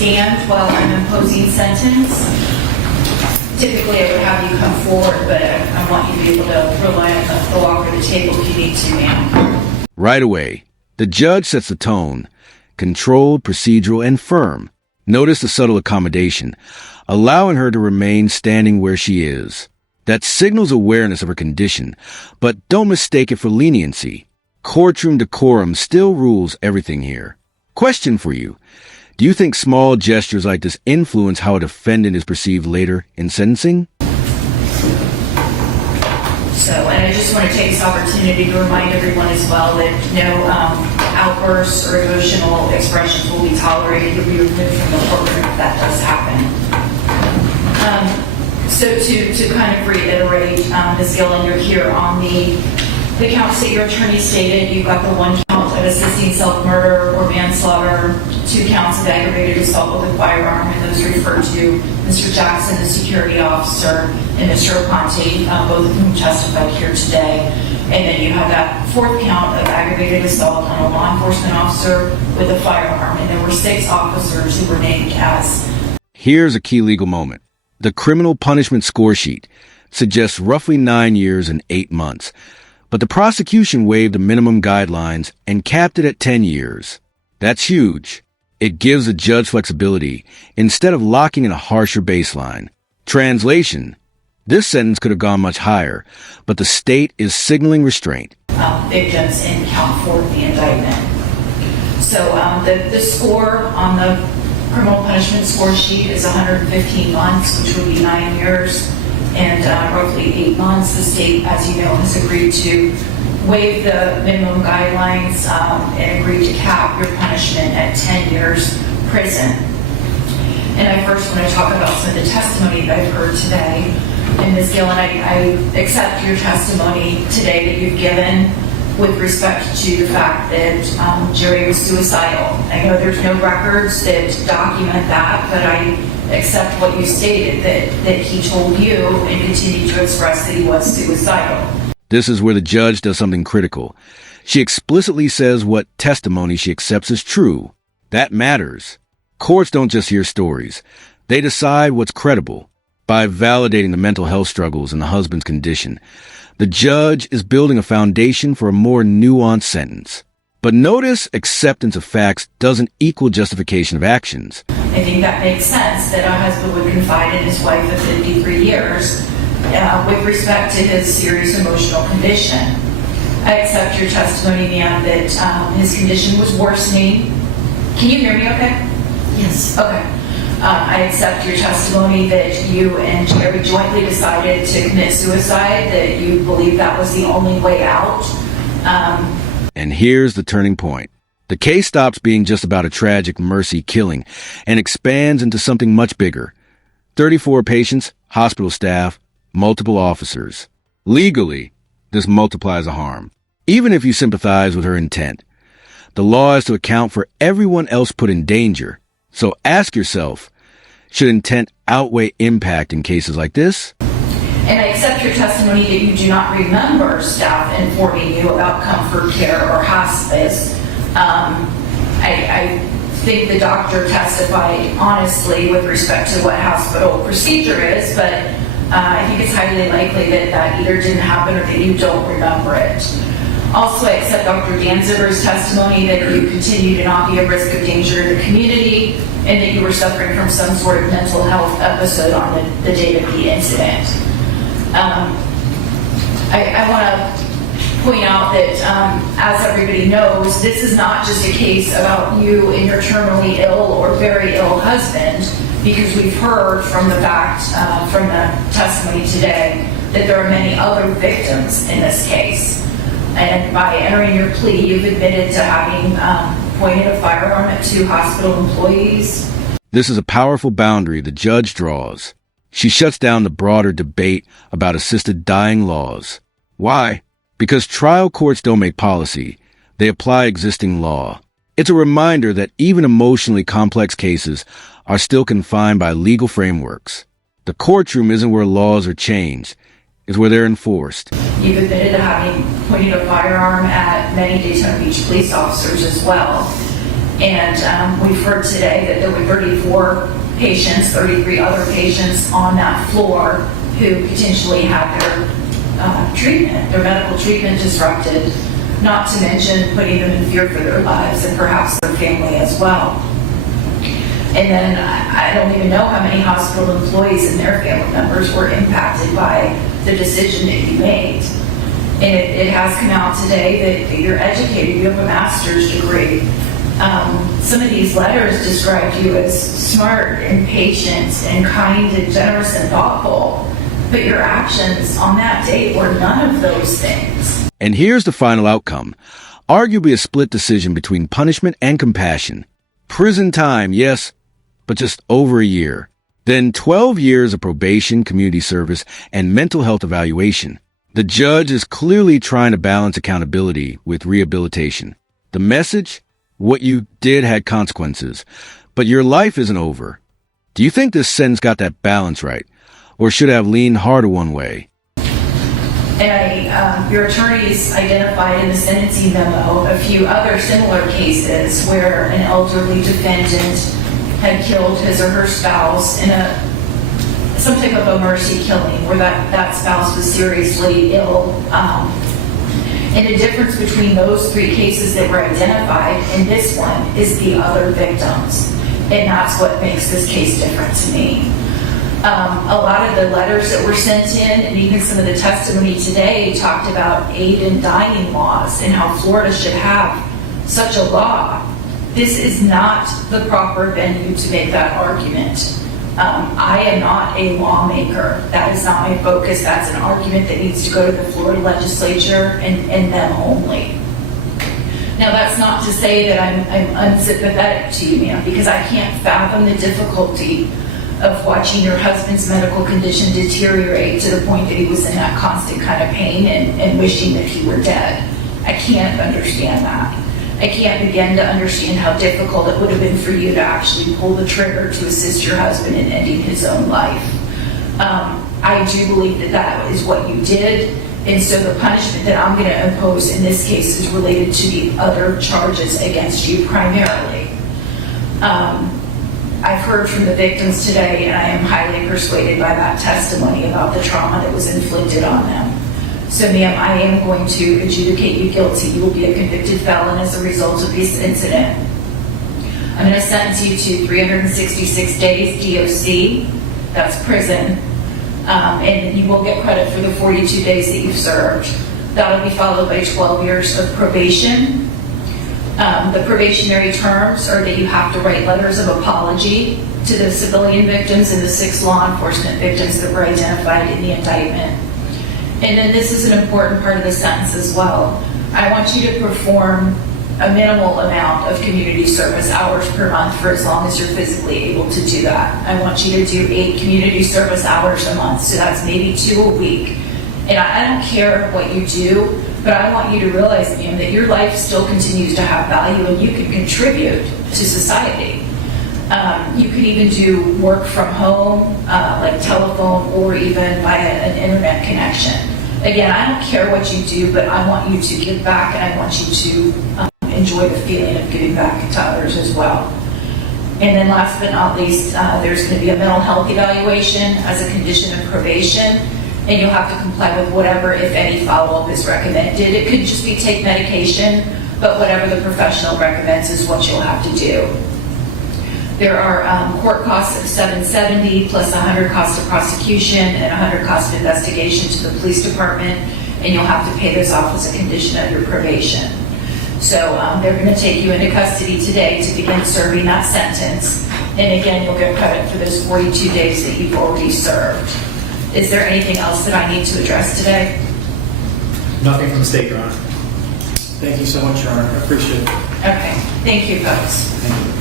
stand while I'm imposing sentence. Typically, I would have you come forward, but I want you to be able to rely on the walk or the table if you need to, ma'am. Right away, the judge sets the tone, controlled, procedural, and firm. Notice the subtle accommodation, allowing her to remain standing where she is. That signals awareness of her condition, but don't mistake it for leniency. Courtroom decorum still rules everything here. Question for you. Do you think small gestures like this influence how a defendant is perceived later in sentencing? And I just want to take this opportunity to remind everyone as well that no outbursts or emotional expressions will be tolerated. You'll be removed from the courtroom if that does happen. So to kind of reiterate, Ms. Gill, you're here on the counts that your attorney stated. You've got the one count of assisting self-murder or manslaughter, 2 counts of aggravated assault with a firearm, and those refer to Mr. Jackson, the security officer, and Mr. Aponte, both of whom testified here today. And then you have that 4th count of aggravated assault on a law enforcement officer with a firearm. And there were 6 officers who were named as. Here's a key legal moment. The criminal punishment score sheet suggests roughly 9 years and 8 months. But the prosecution waived the minimum guidelines and capped it at 10 years. That's huge. It gives the judge flexibility instead of locking in a harsher baseline. Translation: this sentence could have gone much higher, but the state is signaling restraint. Victims in count 4 of the indictment. So the score on the criminal punishment score sheet is 115 months, which would be 9 years. And roughly 8 months, the state, as you know, has agreed to waive the minimum guidelines and agreed to cap your punishment at 10 years prison. And I first want to talk about some of the testimony that I've heard today. And Ms. Gill, I accept your testimony today that you've given with respect to the fact that Jerry was suicidal. I know there's no records that document that, but I accept what you stated, that he told you and continued to express that he was suicidal. This is where the judge does something critical. She explicitly says what testimony she accepts as true. That matters. Courts don't just hear stories. They decide what's credible. By validating the mental health struggles and the husband's condition, the judge is building a foundation for a more nuanced sentence. But notice acceptance of facts doesn't equal justification of actions. I think that makes sense that a husband would confide in his wife of 53 years with respect to his serious emotional condition. I accept your testimony, ma'am, that his condition was worsening. Can you hear me okay? Yes. Okay. I accept your testimony that you and Jerry jointly decided to commit suicide, that you believe that was the only way out. And here's the turning point. The case stops being just about a tragic mercy killing and expands into something much bigger. 34 patients, hospital staff, multiple officers. Legally, this multiplies the harm. Even if you sympathize with her intent, the law is to account for everyone else put in danger. So ask yourself, should intent outweigh impact in cases like this? And I accept your testimony that you do not remember staff informing you about comfort care or hospice. I think the doctor testified honestly with respect to what hospital procedure is, but I think it's highly likely that that either didn't happen or that you don't remember it. Also, I accept Dr. Danziger's testimony that you continue to not be a risk of danger to the community and that you were suffering from some sort of mental health episode on the date of the incident. I want to point out that, as everybody knows, this is not just a case about you and your terminally ill or very ill husband, because we've heard from the fact, from the testimony today, that there are many other victims in this case. And by entering your plea, you've admitted to having pointed a firearm at 2 hospital employees. This is a powerful boundary the judge draws. She shuts down the broader debate about assisted dying laws. Why? Because trial courts don't make policy. They apply existing law. It's a reminder that even emotionally complex cases are still confined by legal frameworks. The courtroom isn't where laws are changed. It's where they're enforced. You've admitted to having pointed a firearm at many Daytona Beach police officers as well. And we've heard today that there were 34 patients, 33 other patients on that floor who potentially had their medical treatment disrupted, not to mention putting them in fear for their lives and perhaps their family as well. And then I don't even know how many hospital employees and their family members were impacted by the decision that you made. And it has come out today that you're educated, you have a master's degree. Some of these letters described you as smart and patient and kind and generous and thoughtful, but your actions on that day were none of those things. And here's the final outcome. Arguably a split decision between punishment and compassion. Prison time, yes, but just over a year. Then 12 years of probation, community service, and mental health evaluation. The judge is clearly trying to balance accountability with rehabilitation. The message? What you did had consequences, but your life isn't over. Do you think this sentence got that balance right, or should have leaned harder one way? And your attorneys identified in the sentencing memo a few other similar cases where an elderly defendant had killed his or her spouse in some type of a mercy killing where that spouse was seriously ill. And the difference between those three cases that were identified and this one is the other victims. And that's what makes this case different to me. A lot of the letters that were sent in and even some of the testimony today talked about aid in dying laws and how Florida should have such a law. This is not the proper venue to make that argument. I am not a lawmaker. That is not my focus. That's an argument that needs to go to the Florida legislature and them only. Now, that's not to say that I'm unsympathetic to you, ma'am, because I can't fathom the difficulty of watching your husband's medical condition deteriorate to the point that he was in that constant kind of pain and wishing that he were dead. I can't understand that. I can't begin to understand how difficult it would have been for you to actually pull the trigger to assist your husband in ending his own life. I do believe that that is what you did, and so the punishment that I'm going to impose in this case is related to the other charges against you primarily. I've heard from the victims today, and I am highly persuaded by that testimony about the trauma that was inflicted on them. So, ma'am, I am going to adjudicate you guilty. You will be a convicted felon as a result of this incident. I'm going to sentence you to 366 days DOC, that's prison, and you will get credit for the 42 days that you've served. That'll be followed by 12 years of probation. The probationary terms are that you have to write letters of apology to the civilian victims and the 6 law enforcement victims that were identified in the indictment. And then this is an important part of the sentence as well. I want you to perform a minimal amount of community service hours per month for as long as you're physically able to do that. I want you to do 8 community service hours a month, so that's maybe 2 a week. And I don't care what you do, but I want you to realize, ma'am, that your life still continues to have value and you can contribute to society. You could even do work from home, like telephone or even via an internet connection. Again, I don't care what you do, but I want you to give back and I want you to enjoy the feeling of giving back to others as well. And then last but not least, there's going to be a mental health evaluation as a condition of probation, and you'll have to comply with whatever, if any, follow-up is recommended. It could just be take medication, but whatever the professional recommends is what you'll have to do. There are court costs of $770 plus $100 cost of prosecution and $100 cost of investigation to the police department, and you'll have to pay those off as a condition of your probation. So they're going to take you into custody today to begin serving that sentence, and again, you'll get credit for those 42 days that you've already served. Is there anything else that I need to address today? Nothing from the state, Your Honor. Thank you so much, Your Honor. I appreciate it. Okay, thank you, folks. Thank you.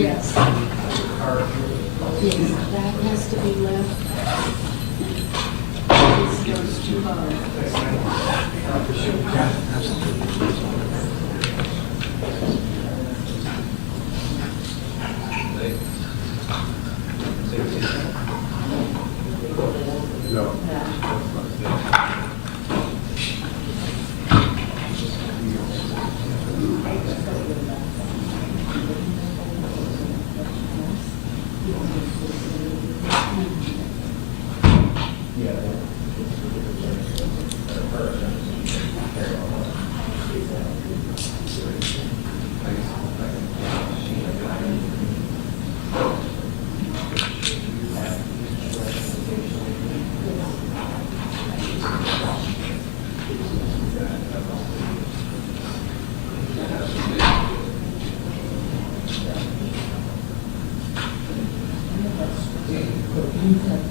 Yes. Yes, that has to be left. This goes to both. You